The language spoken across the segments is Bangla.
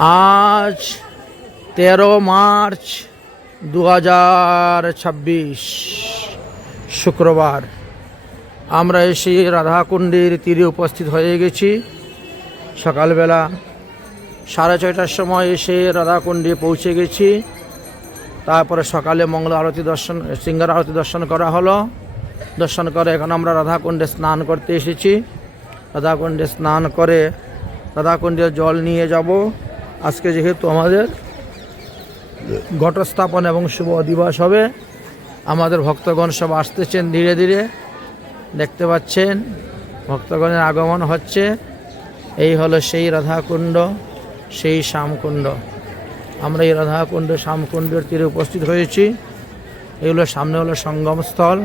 আজ 13 মার্চ 2026 শুক্রবার। আমরা এসে রাধাকুণ্ডের তীরে উপস্থিত হয়ে গেছি। সকালবেলা 6:30টার সময় এসে রাধাকুণ্ডে পৌঁছে গেছি। তারপরে সকালে মঙ্গল আরতি দর্শন, সিঙ্গার আরতি দর্শন করা হলো। দর্শন করে এখন আমরা রাধাকুণ্ডে স্নান করতে এসেছি। রাধাকুণ্ডে স্নান করে রাধাকুণ্ডের জল নিয়ে যাব। আজকে যেহেতু আমাদের ঘটস্থাপন এবং শুভ দিবস হবে, আমাদের ভক্তগণ সব আসতেছেন ধীরে ধীরে, দেখতে পাচ্ছেন ভক্তগণের আগমন হচ্ছে। এই হলো সেই রাধাকুণ্ড, সেই শ্যামকুণ্ড। আমরা এই রাধাকুণ্ড শ্যামকুণ্ডের তীরে উপস্থিত হয়েছি। এগুলো সামনে হলো সঙ্গমস্থল।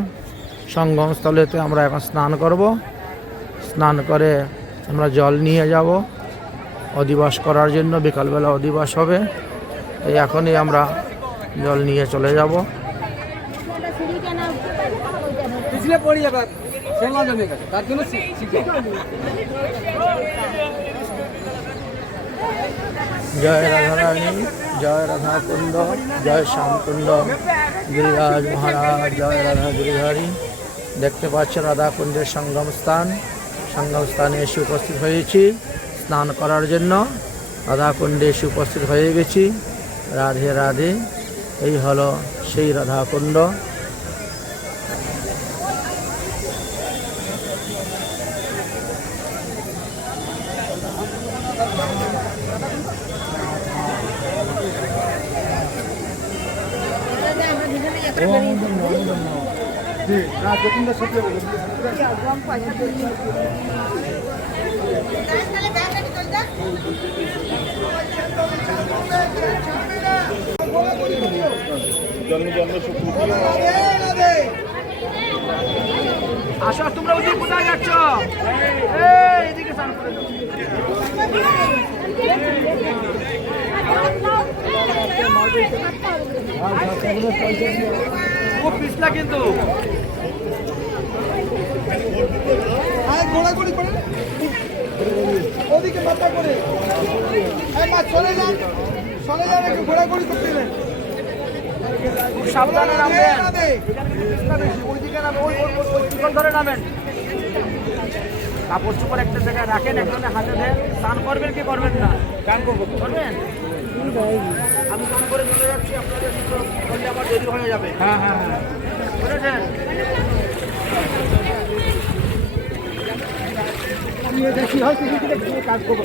সঙ্গমস্থলেতে আমরা এখন স্নান করব। স্নান করে আমরা জল নিয়ে যাব অধিবাস করার জন্য। বিকালবেলা অধিবাস হবে, এই এখনই আমরা জল নিয়ে চলে যাব। জয় রাধারানী, জয় রাধাকুণ্ড, জয় শ্যামকুণ্ড, গিরিরাজ মহারাজ, জয় রাধা গিরিধারী। দেখতে পাচ্ছেন রাধাকুণ্ডের সঙ্গম স্থান। সঙ্গম স্থানে এসে উপস্থিত হয়েছি স্নান করার জন্য। রাধাকুণ্ডে এসে উপস্থিত হয়ে গেছি। রাধে রাধে। এই হলো সেই রাধাকুণ্ড। আসো, তোমরা ওদিকে কোথায় যাচ্ছ? এদিকে স্নান করে নাও। খুব পিছলা কিন্তু। ঘোরাঘুরি করে ওদিকে মাথা করে চলে যান, চলে যান, একটু ঘোরাঘুরি করতে নেন। খুব সাবধানে নামবেন, ওইদিকে নামবেন, ওই ধরে নামেন। কাপড় চোপড় একটা জায়গায় রাখেন, একজনে হাতে দেন। স্নান করবেন কি করবেন না? গান করবেন। আমি স্নান করে চলে যাচ্ছি, আপনাদের করলে আমার দেরি হয়ে যাবে। হ্যাঁ হ্যাঁ হ্যাঁ, বুঝেছেন? দেখি হয়তো কাজ করবো।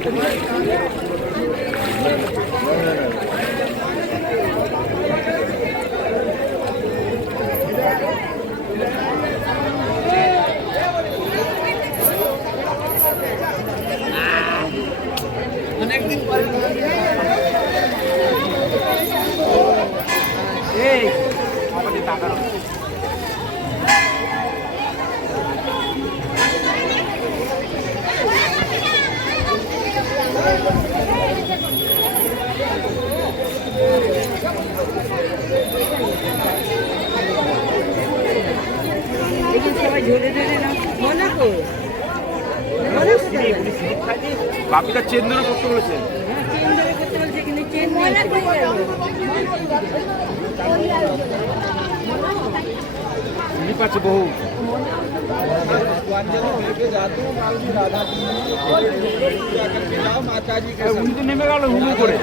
অনেকদিন পরে এই আমাদের টাকা বাপিটা চেন ধরে করতে বলেছে। বহু উনি তো নেমে গেল হুমু করে।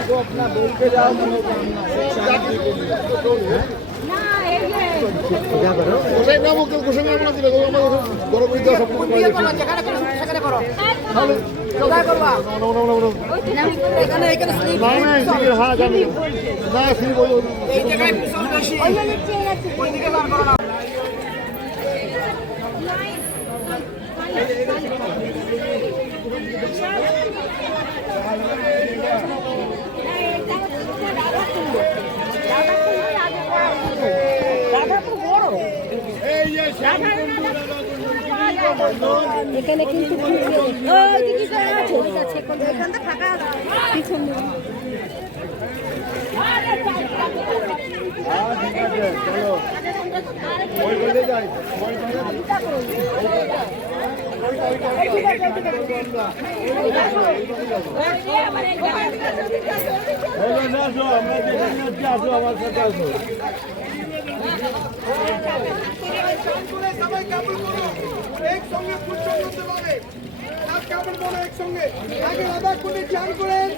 এখানে কিন্তু ফাঁকা পিছন চলো সবাই কাপড় করো একসঙ্গে ফুটবল করতে পারে সব কাপড় করো একসঙ্গে আগে রাধা কুণ্ডে চান করেন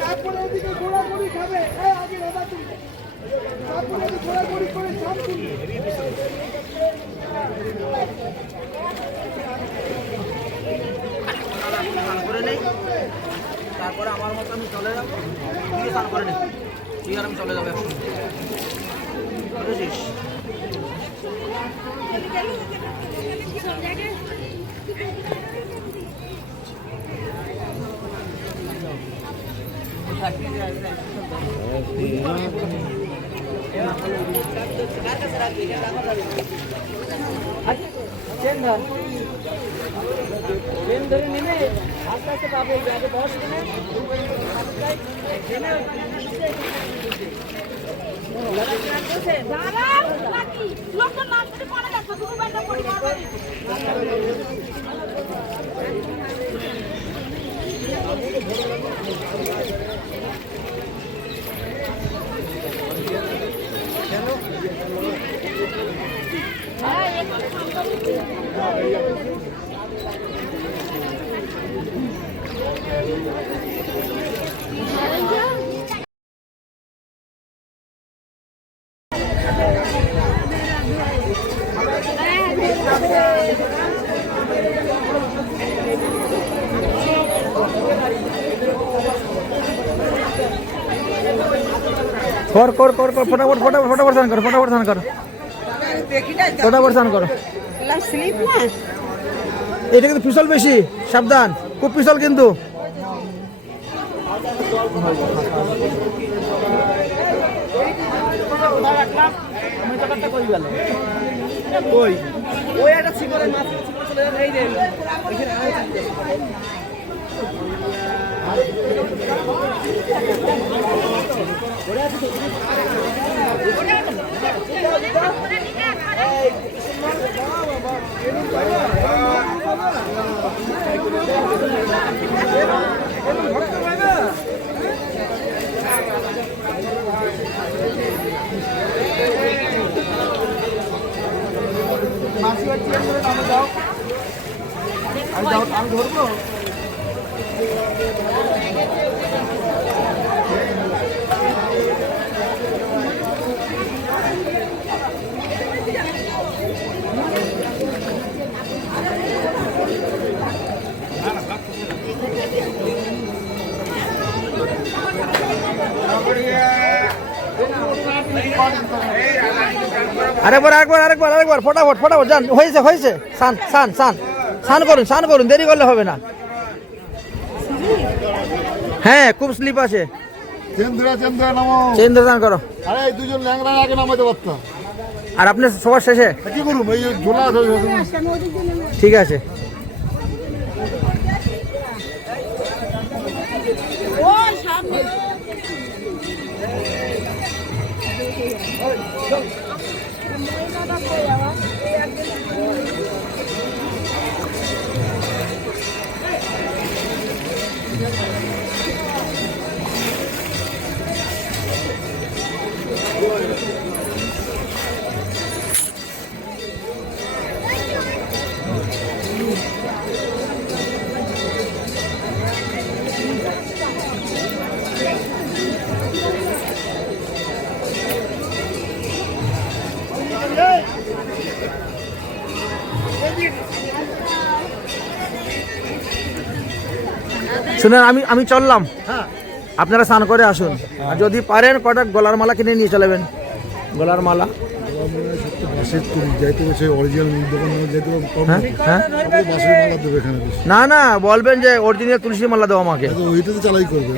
তারপরে ওদিকে ঘোরাঘুরি খাবে আগে রাধা কুণ্ডে তারপরে ঘোরাঘুরি করে চান কুণ্ডে তারপরে আমার মতো আমি চলে যাবো, তুই স্নান করে নে, তুই আর আমি চলে যাবো একসঙ্গে, বুঝেছিস? कर कर कर कर फटाफट फटाफट फटाफट स्नान करो, फटाफट स्नान करो, फटाफट स्नान करो। স্লিপ না এটা কিন্তু পিছল বেশি, সাবধান, খুব পিছল কিন্তু। আমি ধরবো। আরেকবার আরেকবার আরেকবার আরেকবার ফটাফট ফটাফট যান, হয়েছে হয়েছে, সান সান সান স্নান করুন, দেরি করলে হবে না। হ্যাঁ খুব স্লিপ আছে, চেন্দ্রা নামো চেন ধরে স্নান করো। আরে দুজন ল্যাংড়া আগে নামাইতে পারতাম আর আপনি সবার শেষে, কি করুম এই ঝোলা ঠিক আছে। শুনেন, আমি চললাম, আপনারা স্নান করে আসুন, আর যদি পারেন কটা গলার মালা কিনে নিয়ে চলেবেন, গলার মালা। না না, বলবেন যে অরিজিনাল তুলসী মালা দাও আমাকে, ওইটা তো চালাই করবে